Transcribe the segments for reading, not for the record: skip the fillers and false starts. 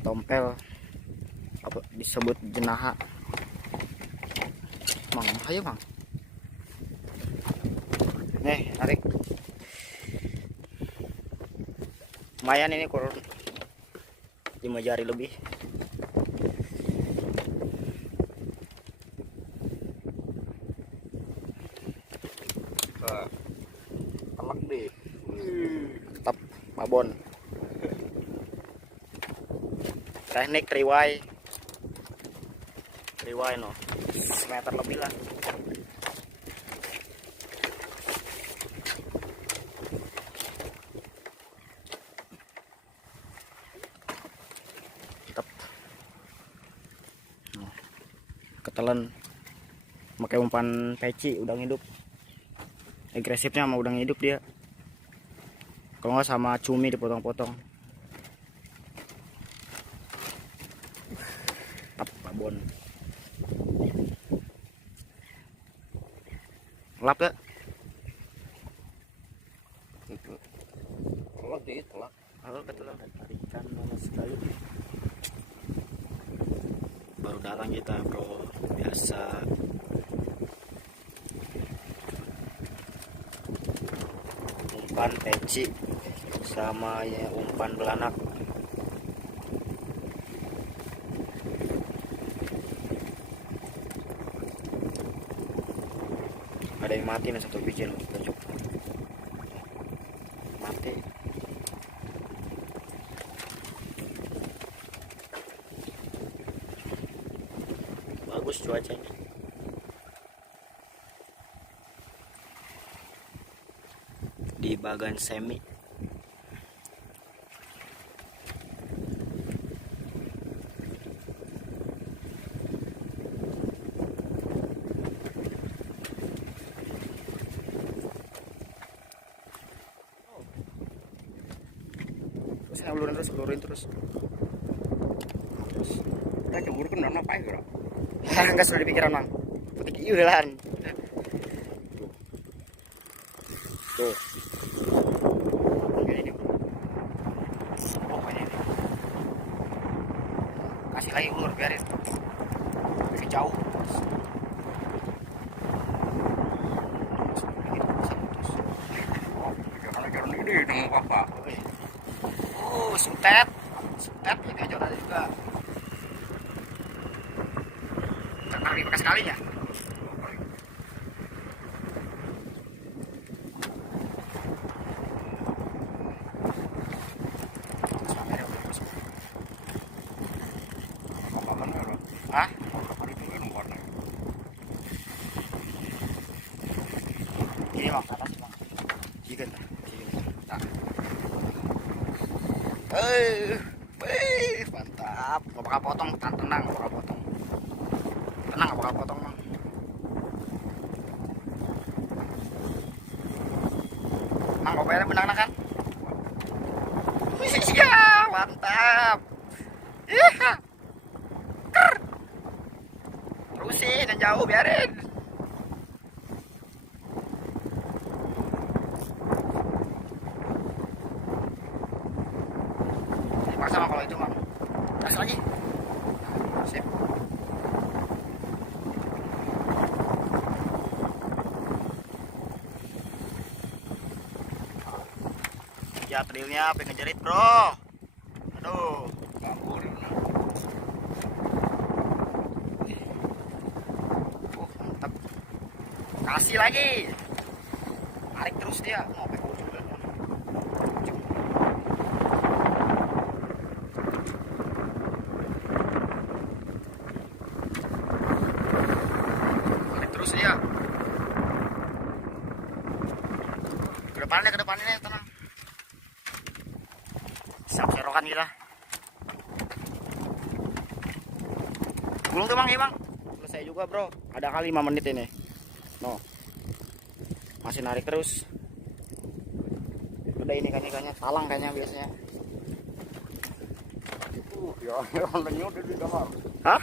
tompel, apa disebut jenaha. Mang, ayo mang. Nih, tarik. Lumayan ini kurun 5 jari lebih. Telak deh. Tetap babon. Teknik riwai no, semeter lebih lah. Tetap ketelan pakai umpan peci udang hidup. Agresifnya sama udang hidup dia, kalau nggak sama cumi dipotong-potong. Tetap babon. Lap ya. Telak deh, telak. Kalau ketelan ikan sama sekali. Baru datang kita bro, biasa. Umpan peci sama ya umpan belanak. Ada yang mati nih, satu biji loh, mati. Bagus cuacanya. Di bagan semi. Terus ulurin terus. Kita cemburu kan nana apa ya? Enggak sudah dipikiran mang. Putih iulan. Tuh. Ini bro. Pokoknya ini. Kasih lagi ulur biarin. Lebih jauh. Jangan ini dengan apa? Sutet ini aja juga. Tertarik bekas kalinya. Hah? Ini bang, atas bang. Chicken. Mantap. Gak bakal potong, tenang, gak bakal potong. Tenang, gak bakal potong bang. Mang, kopelnya benang kan? Iya, mantap. Iya. Terusin, dan jauh biarin. Dipaksa mah kalau itu mah. Gas lagi. Sip. Ya trilnya pengen jerit bro. Aduh. Ngawur. Mantap. Kasih lagi. Tarik terus dia. Mau pakai ujung. Tarik terus dia. Ke depannya tenang. Siap serokan kita. Gulung tuh bang, ya bang. Selesai juga bro. Ada kali 5 menit ini. No. Masih narik terus. Udah ini kan ikannya talang kayaknya biasanya. Ya, orangnya udah di dalam. Hah?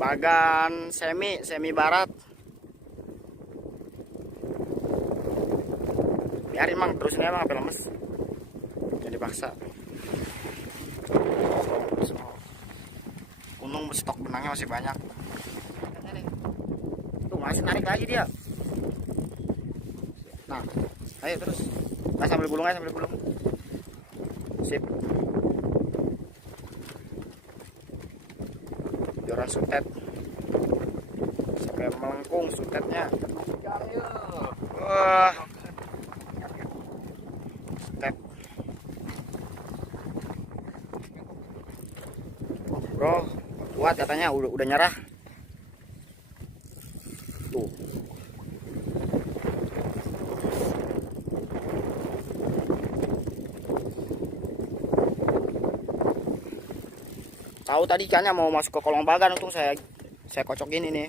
Bagan semi barat. Biarin mang, terus ini emang sampai lemes. Jadi dipaksa. Untung stok benangnya masih banyak. Tuh masih narik lagi dia. Nah, ayo terus. Nah, sambil gulung aja, sambil gulung. Sip. Joran sutet. Sampai melengkung sutetnya. Wah. Sutet. Bro, kuat katanya, udah nyerah. Tuh. Tahu tadi ikannya mau masuk ke kolong bagan, untung saya kocokin ini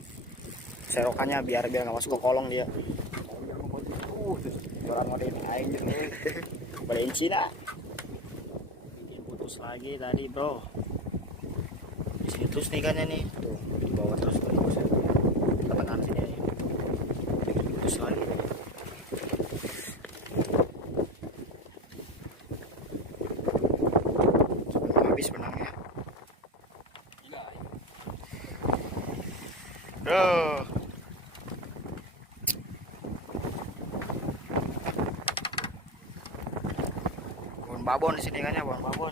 serokannya biar nggak masuk ke kolong dia. Orang mau naik beliin Cina. Putus lagi tadi bro. Di sini terus nih ikannya nih. Tuh di bawah terus kita tekan sini aja. Putus lagi. Sampai habis benangnya. Babon di sini kan ya, babon.